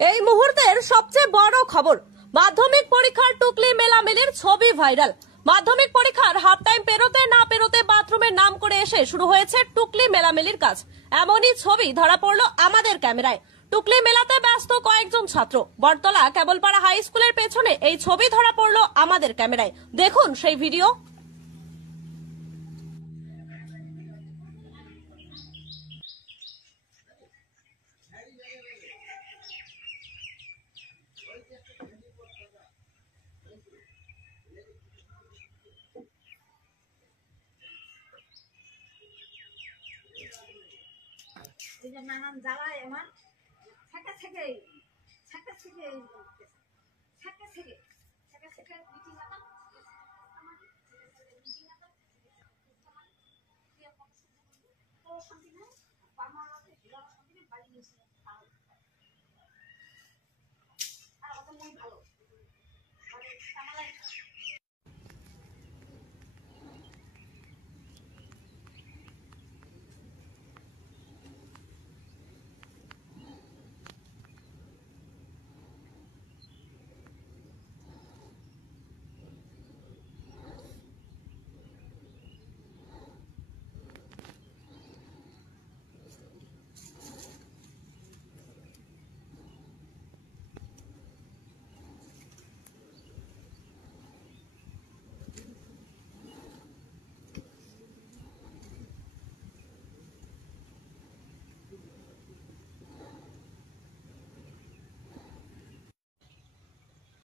এই মুহূর্তের সবচেয়ে বড় খবর, মাধ্যমিক পরীক্ষার টুকলি মেলামেলির ছবি ভাইরাল। মাধ্যমিক পরীক্ষার হাফ টাইম পেরোতে না পেরোতে বাথরুমের নাম করে এসে শুরু হয়েছে টুকলি মেলামেলির কাজ। এমনই ছবি ধরা পড়লো আমাদের ক্যামেরায়। টুকলি মেলাতে ব্যস্ত কয়েকজন ছাত্র। বটতলা কেবলপাড়া হাই স্কুলের পেছনে এই ছবি ধরা পড়লো আমাদের ক্যামেরায়। দেখুন সেই ভিডিও। নানান জ্বালায় আমার থেকে থেকে থেকে থেকে থেকে থেকে থেকে থেকে মিটিং আনা আমার মিটিং আনা তো শান্তি নাই আমার শান্তি নেই বাড়ি নিয়েছে